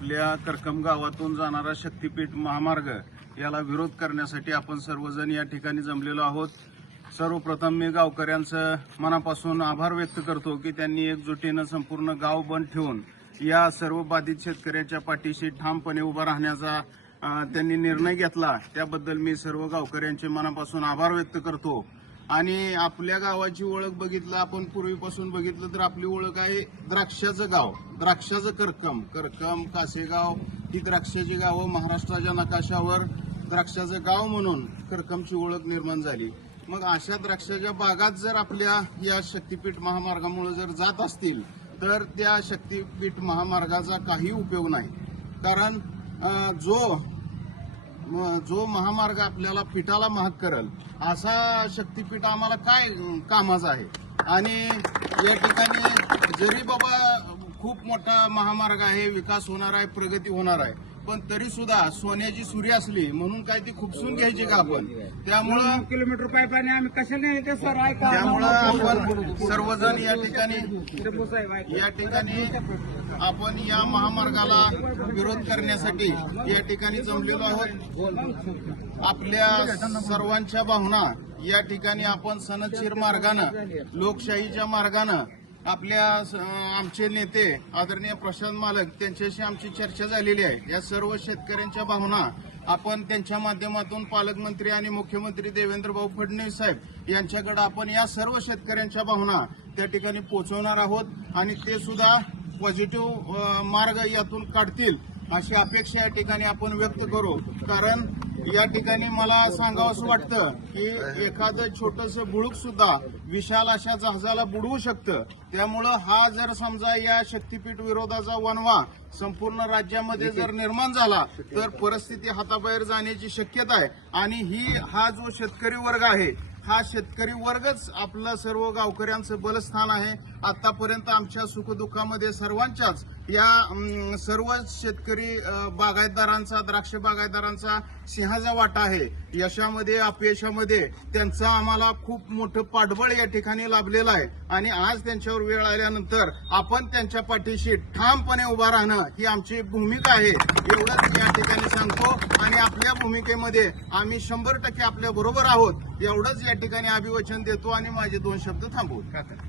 आपल्या करकम गावातून जाणारा शक्तीपीठ महामार्ग याला विरोध करण्यासाठी आपण सर्वजण या ठिकाणी जमलेलो आहोत। सर्वप्रथम मी गावकऱ्यांचं मनापासून आभार व्यक्त करतो की त्यांनी एकजुटीनं संपूर्ण गाव बंद ठेवून या सर्व बाधित शेतकऱ्यांच्या पाठीशी ठामपणे उभा राहण्याचा त्यांनी निर्णय घेतला। त्याबद्दल मी सर्व गावकऱ्यांचे मनापासून आभार व्यक्त करतो। आणि आपल्या गावाची ओळख बघितलं, आपण पूर्वीपासून बघितलं तर आपली ओळख आहे द्राक्षाचं गाव, द्राक्षाचं करकम कासेगाव ही द्राक्षाची गावं महाराष्ट्राच्या नकाशावर द्राक्षाचं गाव म्हणून करकमची ओळख निर्माण झाली। मग अशा द्राक्षाच्या बागात जर आपल्या या शक्तीपीठ महामार्गामुळे जर जात असतील तर त्या शक्तीपीठ महामार्गाचा काही उपयोग नाही। कारण जो महामार्ग आपल्याला पिठाला महाग करेल असा शक्तीपीठ आम्हाला काय कामाचा आहे। आणि या ठिकाणी जरी बाबा खूप मोठा महामार्ग आहे, विकास होणार आहे, प्रगती होणार आहे, पण तरी सुद्धा सोन्याची सुरी असली म्हणून काय ती खुपसून घ्यायची का आपण? त्यामुळं किलोमीटर पाईपाने आम्ही कशाने येते सर? त्यामुळं आपण सर्वजण या ठिकाणी आपण या महामार्गाला विरोध करण्यासाठी या ठिकाणी जमलेलो आहोत। आपल्या सर्वांच्या भावना या ठिकाणी आपण सनदशीर मार्गानं, लोकशाहीच्या मार्गानं आमचे नेते आदरणीय प्रशांत मालक त्यांच्याशी आमची चर्चा झालेली आहे। या सर्व शेतकऱ्यांच्या भावना आपण त्यांच्या माध्यमातून पालकमंत्री आणि मुख्यमंत्री देवेंद्रभाऊ फडणवीस साहेब यांच्याकडे आपण या सर्व शेतकऱ्यांच्या भावना त्या ठिकाणी पोहोचवणार आहोत आणि ते सुद्धा पॉझिटिव्ह मार्ग यातून काढतील अशी अपेक्षा या ठिकाणी आपण व्यक्त करू। कारण या ठिकाणी मला सांगावं असं वाटतं की एखादं छोटंसं बुडूक सुद्धा विशाल अशा जहाजाला बुडवू शकतं। त्यामुळं हा जर समजा या शक्तीपीठ विरोधाचा वणवा संपूर्ण राज्यामध्ये जर निर्माण झाला तर परिस्थिती हाताबाहेर जाण्याची शक्यता आहे। आणि हा जो शेतकरी वर्ग आहे, हा शेतकरी वर्गच आपलं सर्व गावकऱ्यांचं बलस्थान आहे। आतापर्यंत आमच्या सुखदुःखामध्ये सर्वांच्याच या सर्व शेतकरी बागायतदारांचा, द्राक्ष बागायतदारांचा सिंहाचा वाटा आहे। यशामध्ये अपयशामध्ये त्यांचं आम्हाला खूप मोठं पाठबळ या ठिकाणी लाभलेलं आहे आणि आज त्यांच्यावर वेळ आल्यानंतर आपण त्यांच्या पाठीशी ठामपणे उभा राहणं ही आमची भूमिका आहे, एवढंच या ठिकाणी सांगतो। आणि आपल्या भूमिकेमध्ये आम्ही 100% आपल्या बरोबर आहोत एवढंच या ठिकाणी अभिवचन देतो आणि माझे 2 शब्द थांबवतो।